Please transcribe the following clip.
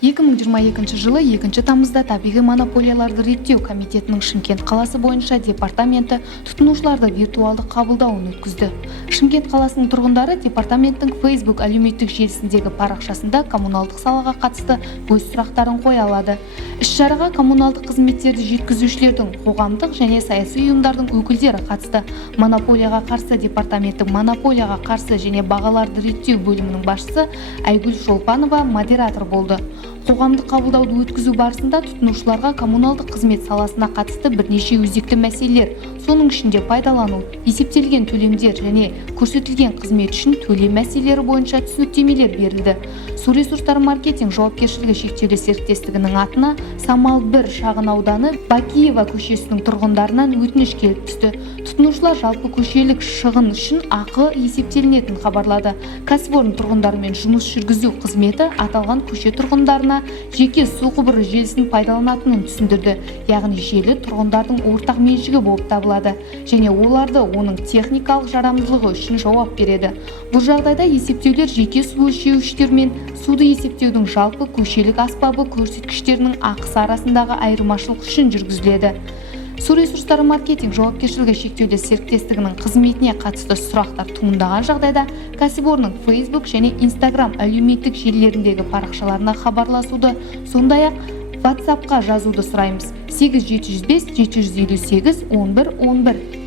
2022 жылы 2 тамызда табиғи монополияларды реттеу комитетінің Шымкент қаласы бойынша департаменті тұтынушыларды виртуалды қабылдауын өткізді. Шымкент қаласының тұрғындары департаменттің Facebook әлеуметтік желісіндегі парақшасында коммуналдық салаға қатысты өз сұрақтарын қоя алады. Іс-шараға коммуналдық қызметтерді жеткізушілердің, қоғамдық және саяси ұйымдардың өкілдері қатысты. Монополияға қарсы департаменттің монополияға қарсы және бағаларды реттеу бөлімінің басшысы Айгүл Шолпанова модератор болды. Қоғамдық қабылдауды өткізу барысында тұтынушыларға коммуналдық қызмет саласына қатысты бірнеше өзекті мәселелер, соның ішінде пайдалану, есептелген төлемдер және көрсетілген қызмет үшін төлем мәселелері бойынша түсініктемелер берілді. Су ресурстары маркетинг жауапкершілігі шектеулі серіктестігінің атына Самал 1 шағын ауданы Бакиева көшесінің тұрғындарынан өтініш келіп түсті. Тұтынушылар жалпы көшелік шығын үшін ақы есептелінетінін хабарлады. Кәсіпорын тұрғындарымен жұмыс жүргізу қызметі аталған көше тұрғындарына жеке су құбыры желісін пайдаланатынын түсіндірді, яғни желі тұрғындардың ортақ меншігі болып табылады және оларды оның техникалық жарамдылығы үшін жауап береді. Бұл жағдайда есептеулер жеке су өлшеуіштер мен суды есептеудің жалпы көшелік аспабы көрсеткіштерінің ақысы арасындағы айырмашылық үшін жүргізіледі. Су ресурстары маркетинг жауапкершілігі шектеулі серіктестігінің қызметіне қатысты сұрақтар туындаған жағдайда кәсіпорынның Facebook және Instagram әлеуметтік желілеріндегі парақшаларына хабарласуды, сондай-ақ WhatsApp-қа жазуды сұраймыз. 8705 758 11 11